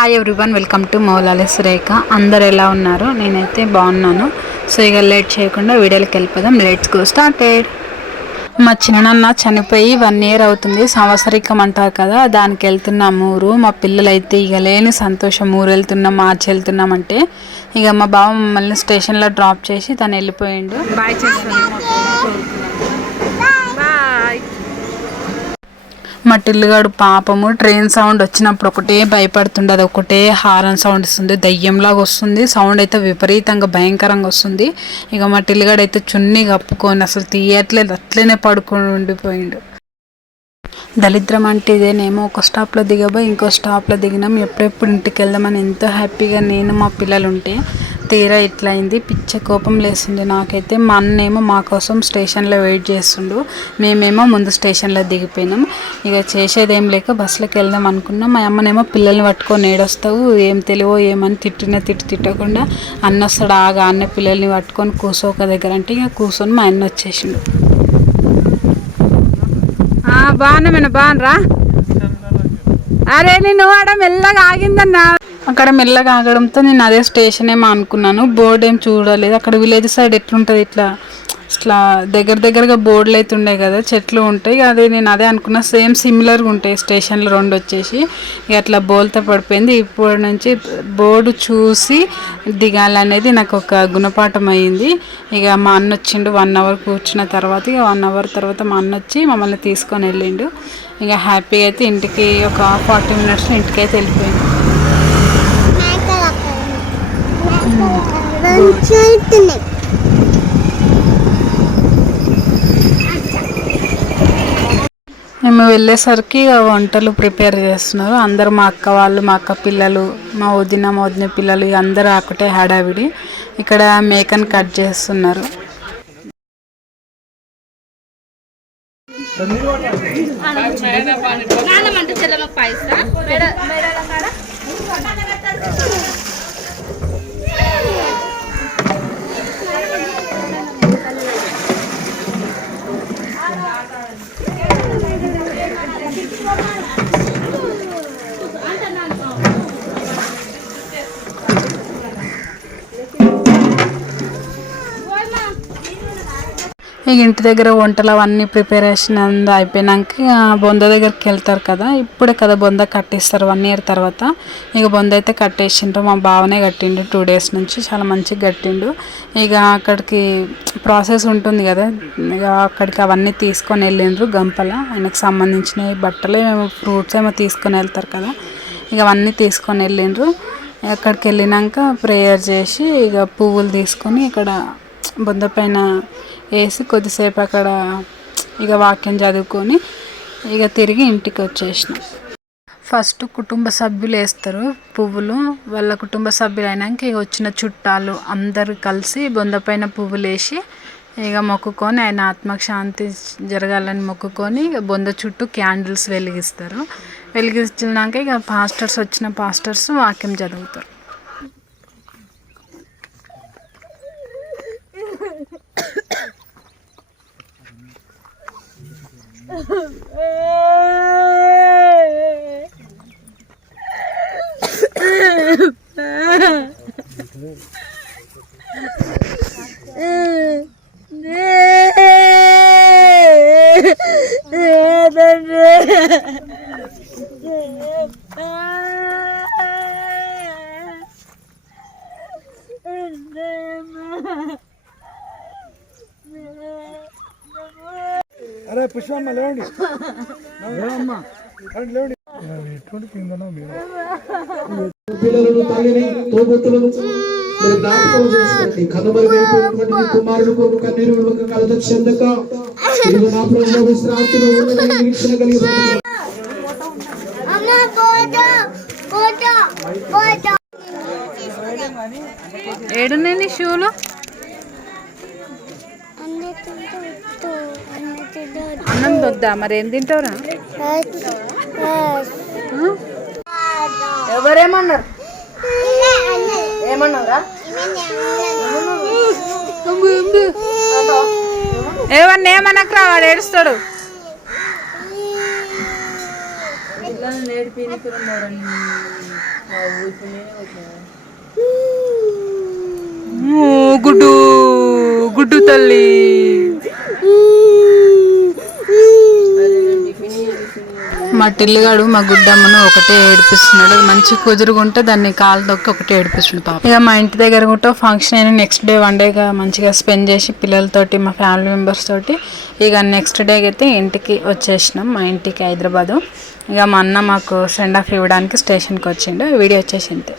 Hi everyone, welcome to Moula Ali Surekha. అందరు ఎలా ఉన్నారు? నేనైతే బాగున్నాను. సో ఇక లేట్ చేయకుండా వీడియోకి వెళ్ళిపోదాం. Let's go started. మా చిన్ననాన్న చనిపోయి 1 year అవుతుంది. సంవత్సరికం అంటారు కదా, దానికి వెళ్తున్నాం ఊరు. మా పిల్లలు అయితే ఇక లేని సంతోషం, ఊరు వెళ్తున్నాం, మార్చి వెళ్తున్నాం అంటే. ఇక మా బావ మమ్మల్ని స్టేషన్లో డ్రాప్ చేసి తను వెళ్ళిపోయిండు. బాయ్ చేస్తాను. మా టిల్లుగాడు పాపము ట్రైన్ సౌండ్ వచ్చినప్పుడు ఒకటే భయపడుతుంది. అది ఒకటే హారన్ సౌండ్ వస్తుంది, దయ్యంలాగా వస్తుంది. సౌండ్ అయితే విపరీతంగా భయంకరంగా వస్తుంది. ఇక మా టిల్లుగాడు అయితే చున్నీ కప్పుకొని అసలు తీయట్లేదు, అట్లనే పడుకొని ఉండిపోయిండు. దరిద్రం అంటే ఇదేనేమో. ఒక స్టాప్లో దిగబోయి ఇంకో స్టాప్లో దిగినాం. ఎప్పుడెప్పుడు ఇంటికి వెళ్దామని ఎంతో హ్యాపీగా నేను మా పిల్లలు ఉంటే తీరా ఇట్లా అయింది. పిచ్చ కోపం లేసింది నాకైతే. మా అన్నేమో మా కోసం స్టేషన్లో వెయిట్ చేస్తుండు, మేమేమో ముందు స్టేషన్లో దిగిపోయినాం. ఇక చేసేదేం లేక బస్సులోకి వెళ్దాం అనుకున్నాం. మా అమ్మనేమో పిల్లల్ని పట్టుకొని ఏడొస్తావు, ఏం తెలివో ఏమని తిట్టకుండా అన్న వస్తాడు, ఆగా అన్న పిల్లల్ని పట్టుకొని కూర్చోక దగ్గర అంటే ఇక కూర్చొని మా అన్న వచ్చేసిండు. బాగున్నారా? అరే నేను ఆడ మెల్లగా ఆగిందన్నా. అక్కడ మెల్లగా ఆగడంతో నేను అదే స్టేషన్ ఏమో అనుకున్నాను. బోర్డు ఏం చూడలేదు. అక్కడ విలేజ్ సైడ్ ఎట్లుంటుంది, ఇట్లా దగ్గరగా బోర్డులు అయితే ఉండే కదా, చెట్లు ఉంటాయి. అదే నేను అదే అనుకున్నా. సేమ్ సిమిలర్గా ఉంటాయి స్టేషన్లు 2 వచ్చేసి. ఇక అట్లా బోల్తా పడిపోయింది. ఇప్పటి నుంచి బోర్డు చూసి దిగాలనేది నాకు ఒక గుణపాఠం అయ్యింది. ఇక మా అన్న వచ్చిండు. 1 hour కూర్చున్న తర్వాత, ఇక 1 hour తర్వాత మా అన్న వచ్చి మమ్మల్ని తీసుకొని వెళ్ళిండు. ఇక హ్యాపీగా అయితే ఇంటికి ఒక 40 minutesలో ఇంటికైతే వెళ్ళిపోయింది. మేము వెళ్ళేసరికి వంటలు ప్రిపేర్ చేస్తున్నారు అందరూ. మా అక్క వాళ్ళు, మా అక్క పిల్లలు, మా వదిన పిల్లలు అందరూ ఒకటే హడావిడి. ఇక్కడ మేకను కట్ చేస్తున్నారు. ఇక ఇంటి దగ్గర వంటలు అవన్నీ ప్రిపరేషన్ అంతా అయిపోయినాక బొంద దగ్గరికి వెళ్తారు కదా. ఇప్పుడే కదా బొంద కట్టిస్తారు 1 year తర్వాత. ఇక బొంద అయితే కట్టేసిండ్రు. మా బావనే కట్టిండు 2 days నుంచి, చాలా మంచిగా కట్టిండు. ఇక అక్కడికి ప్రాసెస్ ఉంటుంది కదా, ఇక అక్కడికి అవన్నీ తీసుకొని వెళ్ళిండ్రు. గంపల ఆయనకు సంబంధించిన బట్టలు, ఫ్రూట్స్ ఏమో తీసుకొని వెళ్తారు కదా, ఇక అవన్నీ తీసుకొని వెళ్ళిండ్రు. అక్కడికి వెళ్ళినాక ప్రేయర్ చేసి ఇక పువ్వులు తీసుకొని ఇక్కడ బొంద పైన వేసి కొద్దిసేపు అక్కడ ఇక వాక్యం చదువుకొని ఇక తిరిగి ఇంటికి వచ్చేసినాం. ఫస్ట్ కుటుంబ సభ్యులు వేస్తారు పువ్వులు. వాళ్ళ కుటుంబ సభ్యులు అయినాక ఇక వచ్చిన చుట్టాలు అందరూ కలిసి బొంద పైన పువ్వులు వేసి ఇక మొక్కుకొని, ఆయన ఆత్మకు శాంతి జరగాలని మొక్కుకొని ఇక బొంద చుట్టూ క్యాండిల్స్ వెలిగిస్తారు. వెలిగించినాక ఇక వచ్చిన పాస్టర్స్ వాక్యం చదువుతారు. అరే పుష్పమ్మ లేవండి, పిల్లలను తల్లిని తోబుట్టులను మీరు జ్ఞాపకం చేసుకోండి. కనుమరుగైపోయినటువంటి కుమారుడు కొరకు కన్నీరు కలత చెందక నా ప్రభువు విశ్రాంతిలో ఉండని నిరీక్షణ కలిగి ఏడున్నాయి షూలు. అన్నం వద్దా? మరి ఏం తింటావురా? ఎవరేమన్నారు? ఏమన్నారా? ఏమన్నా ఏమనకరా, వాడు ఏడుస్తాడు. పిల్లల్ని నేర్పి గుడ్డు గుడ్డు తల్లి. మా టిల్లిగాడు మా గుడ్డమ్మను ఒకటే ఏడిపిస్తున్నాడు. మంచి కుదురుగుంటే దాన్ని కాలు దొక్కి ఒకటే ఏడిపిస్తున్నాడు పాప. ఇక మా ఇంటి దగ్గర కూడా ఫంక్షన్ అయిన నెక్స్ట్ డే 1 డేగా మంచిగా స్పెండ్ చేసి పిల్లలతోటి మా ఫ్యామిలీ మెంబర్స్ తోటి ఇక నెక్స్ట్ డే అయితే ఇంటికి వచ్చేసినాం. మా ఇంటికి హైదరాబాదు. ఇక మా అన్న మాకు సెండ్ ఆఫ్ ఇవ్వడానికి స్టేషన్కి వచ్చిండు. వీడియో వచ్చేసింది.